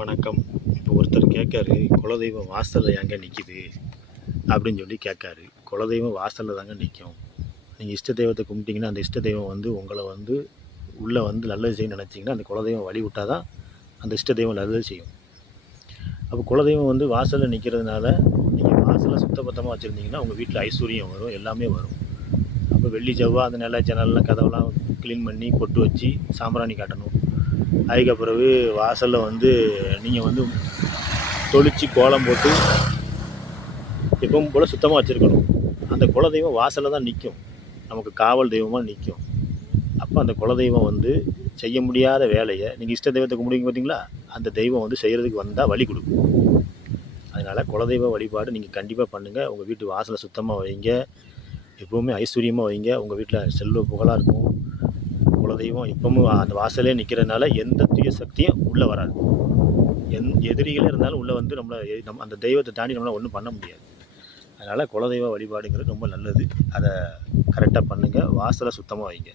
வணக்கம். இப்போ ஒருத்தர் கேட்காரு, குலதெய்வம் வாசலில் ஏங்க நிற்கிது அப்படின்னு சொல்லி கேட்காரு. குலதெய்வம் வாசலில் தாங்க நிற்கும். நீங்கள் இஷ்ட தெய்வத்தை கும்பிட்டிங்கன்னா அந்த இஷ்ட தெய்வம் வந்து உங்களை வந்து உள்ளே வந்து நல்லது செய்யணும்னு நினச்சிங்கன்னா அந்த குலதெய்வம் வழி விட்டால் தான் அந்த இஷ்ட தெய்வம் நல்லது செய்யும். அப்போ குலதெய்வம் வந்து வாசலில் நிற்கிறதுனால நீங்கள் வாசலை சுத்தபத்தமாக வச்சுருந்தீங்கன்னா உங்கள் வீட்டில் ஐஸ்வர்யம் வரும், எல்லாமே வரும். அப்போ வெள்ளி செவ்வாய் அந்த நில ஜன்னல்லாம் கதவெல்லாம் க்ளீன் பண்ணி பொட்டு வச்சு சாம்பிராணி காட்டணும். அதுக்கு பிறகு வாசலில் வந்து நீங்கள் வந்து தொளிச்சு கோலம் போட்டு எப்பவும் போல் சுத்தமாக வச்சுருக்கணும். அந்த குலதெய்வம் வாசலில் தான் நிற்கும், நமக்கு காவல் தெய்வமாக நிற்கும். அப்போ அந்த குலதெய்வம் வந்து செய்ய முடியாத வேலையை நீங்கள் இஷ்ட தெய்வத்தை கும்பிடுவீங்க பார்த்தீங்களா, அந்த தெய்வம் வந்து செய்கிறதுக்கு வந்தால் வழி கொடுக்கும். அதனால் குலதெய்வ வழிபாடு நீங்கள் கண்டிப்பாக பண்ணுங்கள். உங்கள் வீட்டு வாசலை சுத்தமாக வைங்க, எப்போவுமே ஐஸ்வர்யமாக வைங்க. உங்கள் வீட்டில் செல்வ புகழாக இருக்கும். குலதெய்வம் எப்பவும் அந்த வாசலே நிற்கிறதுனால எந்த தீய சக்தியும் உள்ளே வராது. எதிரிகளே இருந்தாலும் உள்ளே வந்து நம்ம அந்த தெய்வத்தை தாண்டி நம்மளால் ஒன்றும் பண்ண முடியாது. அதனால் குலதெய்வ வழிபாடுங்கிறது ரொம்ப நல்லது. அதை கரெக்டாக பண்ணுங்கள். வாசலை சுத்தமாக வைங்க.